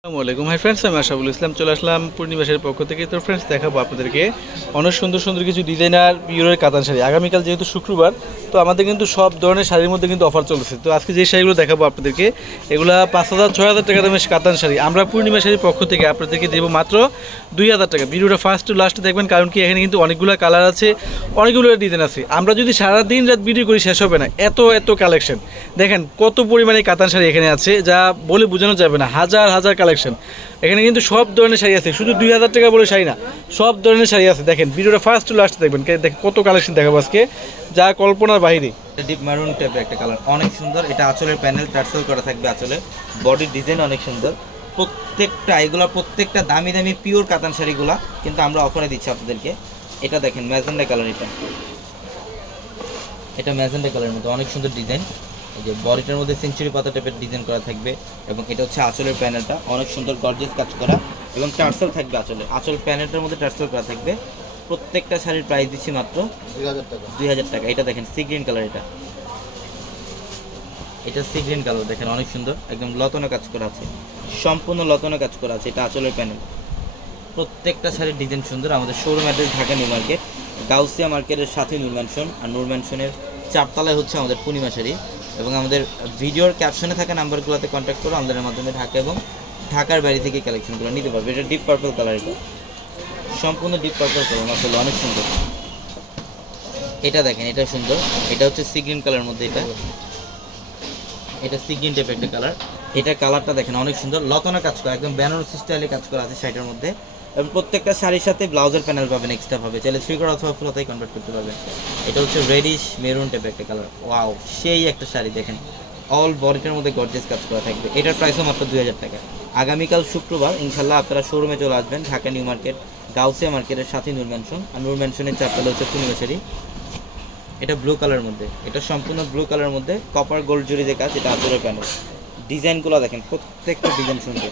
আসসালামু আলাইকুম। Hi friends আমি আশাবুল ইসলাম। চলে আসলাম পূর্ণিমাসের পক্ষ থেকে। তো ফ্রেন্ডস দেখাবো আপনাদেরকে অনেক সুন্দর সুন্দর কিছু ডিজাইনার পিওরের কাতান শাড়ি। আগামীকাল যেহেতু শুক্রবার, তো আমাদের কিন্তু সব ধরনের শাড়ির মধ্যে কিন্তু অফার চলছে। তো আজকে যে শাড়িগুলো দেখাবো আপনাদেরকে, এগুলা পাঁচ হাজার ছয় হাজার টাকা দামের কাতান শাড়ি। আমরা পূর্ণিমা শাড়ির পক্ষ থেকে আপনাদেরকে দেবো মাত্র দুই হাজার টাকা। ভিডিওটা ফার্স্ট টু লাস্টে দেখবেন, কারণ কি এখানে কিন্তু অনেকগুলো কালার আছে, অনেকগুলো ডিজাইন আছে। আমরা যদি সারাদিন রাত ভিডিও করি, শেষ হবে না। এত এত কালেকশন দেখেন, কত পরিমাণে কাতান শাড়ি এখানে আছে, যা বলে বোঝানো যাবে না। হাজার হাজার কালেকশন এখানে কিন্তু সব ধরনের শাড়ি আছে, শুধু দুই হাজার টাকা বলে শাড়ি না, সব ধরনের শাড়ি আছে। দেখেন, ভিডিওটা ফার্স্ট টু লাস্ট দেখবেন কত কালেকশন দেখাবো আজকে। যা কল্পনার বাইরে ডিপ মারুন টাইপের একটা কালার অনেক সুন্দর। এটা আঁচলের প্যানেল টার্সেল করা থাকবে আঁচলে। বডি ডিজাইন অনেক সুন্দর। প্রত্যেকটা, এগুলো প্রত্যেকটা দামি দামি পিওর কাতান শাড়িগুলা কিন্তু আমরা অফারে দিচ্ছি আপনাদেরকে। এটা দেখেন, ম্যাজেন্ডা কালার এটা। এটা ম্যাজেন্ডা কালারের মধ্যে অনেক সুন্দর ডিজাইন এই যে বডিটার মধ্যে সেঞ্চুরি পাতা টাইপের ডিজাইন করা থাকবে এবং এটা হচ্ছে আঁচলের প্যানেলটা অনেক সুন্দর গর্জিয়াস কাজ করা এবং টার্সেল থাকবে আঁচলে। আঁচল প্যানেলটার মধ্যে টার্সেল করা থাকবে। প্রত্যেকটা শাড়ির প্রাইস দিচ্ছি মাত্র দুই হাজার টাকা। এটা দেখেন সি গ্রিন কালার এটা। এটা সি গ্রিন কালার দেখেন অনেক সুন্দর। একদম লতনে কাজ করা আছে। সম্পূর্ণ লতনে কাজ করা আছে এটা আঁচলের প্যানেল প্রত্যেকটা শাড়ির ডিজাইন সুন্দর। আমাদের showroom address Dhaka New Market. Gausia মার্কেটের সাথে নূর ম্যানশন আর নূর ম্যানশনের চারতলায় হচ্ছে আমাদের পূর্ণিমা শাড়ি। এবং আমাদের ভিডিওর ক্যাপশনে থাকা নাম্বারগুলোতে কন্ট্যাক্ট করো আমাদের মাধ্যমে ঢাকা এবং ঢাকার বাড়ি থেকে কালেকশনগুলো নিতে পারবে। এটা ডিপ পার্পল কালার এটা। সম্পূর্ণ ডিপ পার্পল কালার আসলে অনেক সুন্দর। এটা দেখেন, এটা সুন্দর। এটা হচ্ছে সি গ্রিন কালার মধ্যে এটা। এটা সি গ্রিন টাইপের একটা কালার এটা কালারটা দেখেন, অনেক সুন্দর। লতনা কাজ করা, একদম বেনারসি স্টাইলে কাজ করা আছে শাড়িটার মধ্যে। এবং প্রত্যেকটা শাড়ির সাথে ব্লাউজের প্যানেল পাবেন এক্সট্রা পাবে চাইলে থ্রি করা অথবা ফুলতাই কনভার্ট করতে পারবেন। এটা হচ্ছে রেডিশ মেরুন টাইপের একটা কালার ওয়াও সেই একটা শাড়ি দেখেন। অল বডিটার মধ্যে গর্জেস কাজ করা থাকবে। এটার প্রাইসও মাত্র দুই হাজার টাকা। আগামীকাল শুক্রবার ইনশাল্লাহ আপনারা শোরুমে চলে আসবেন, ঢাকা নিউ মার্কেট, গাউসিয়া মার্কেটের সাথে নূর ম্যানশন আর নূর ম্যানশনের চারতলা হচ্ছে পূর্ণিমা শাড়ি। এটা ব্লু কালারের মধ্যে। এটা সম্পূর্ণ ব্লু কালারের মধ্যে কপার গোল্ড জুড়ি দিয়ে কাজ, এটা আদরের প্যানেল ডিজাইনগুলো দেখেন প্রত্যেকটা ডিজাইন সুন্দর।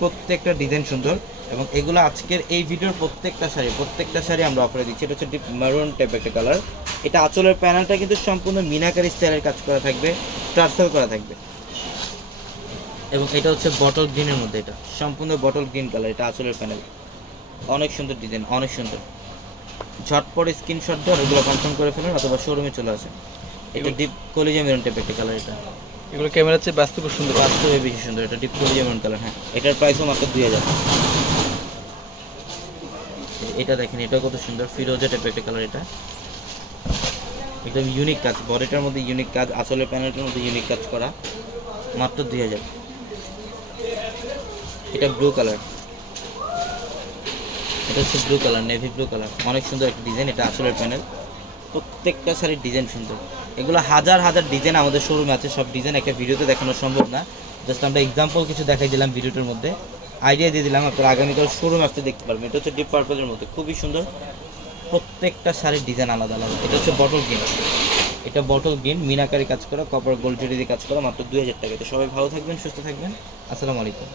প্রত্যেকটা ডিজাইন সুন্দর এবং এগুলো আজকের এই ভিডিওর প্রত্যেকটা শাড়ি প্রত্যেকটা শাড়ি আমরা অফারে দিচ্ছি। এটা হচ্ছে ডিপ মারুন টাইপ একটা কালার এটা আঁচলের প্যানেলটা কিন্তু সম্পূর্ণ মিনাকারি স্টাইলের কাজ করা থাকবে টার্সেল করা থাকবে। এবং এটা হচ্ছে বটল গ্রিনের মধ্যে এটা সম্পূর্ণ বটল গ্রিন কালার এটা আঁচলের প্যানেল অনেক সুন্দর ডিজাইন অনেক সুন্দর। ঝটপট স্ক্রিনশট দেওয়ার এগুলো কনফার্ম করে ফেলুন অথবা শোরুমে চলে আসেন। এটা ডিপ কলিজা মেরুন টাইপ একটা কালার এটা। এগুলো ক্যামেরা বাস্তব খুব সুন্দর বাস্তবে বেশি সুন্দর এটা ডিপ কলিজা মেরুন কালার হ্যাঁ। এটার প্রাইসও মাত্র দুই হাজার। এটা দেখেন এটাও কত সুন্দর ফিরোজা টাইপ একটা কালার এটা। একদম ইউনিক কাজ বডিটার মধ্যে ইউনিক কাজ আসলে প্যানেলটার মধ্যে ইউনিক কাজ করা মাত্র দুই হাজার। এটা ব্লু কালার এটা হচ্ছে blue colour navy blue colour অনেক সুন্দর একটা ডিজাইন এটা আসলের প্যানেল প্রত্যেকটা শাড়ির ডিজাইন সুন্দর। এগুলো হাজার হাজার ডিজাইন আমাদের শোরুমে আছে, সব ডিজাইন একটা ভিডিওতে দেখানো সম্ভব না। জাস্ট আমরা এক্সাম্পল কিছু দেখাই দিলাম ভিডিওটার মধ্যে। আইডিয়া দিয়ে দিলাম, আপনারা আগামীকাল শোরুম আসতে দেখতে পারবেন। এটা হচ্ছে ডিপ পার্পলের মধ্যে, খুবই সুন্দর। প্রত্যেকটা শাড়ির ডিজাইন আলাদা আলাদা। এটা হচ্ছে বটল গ্রিন এটা বটল গ্রিন মিনাকারি কাজ করা কপার গোল্ড জুড়ি দিয়ে কাজ করা, মাত্র দুই হাজার টাকা। তো সবাই ভালো থাকবেন, সুস্থ থাকবেন। আসসালামু আলাইকুম।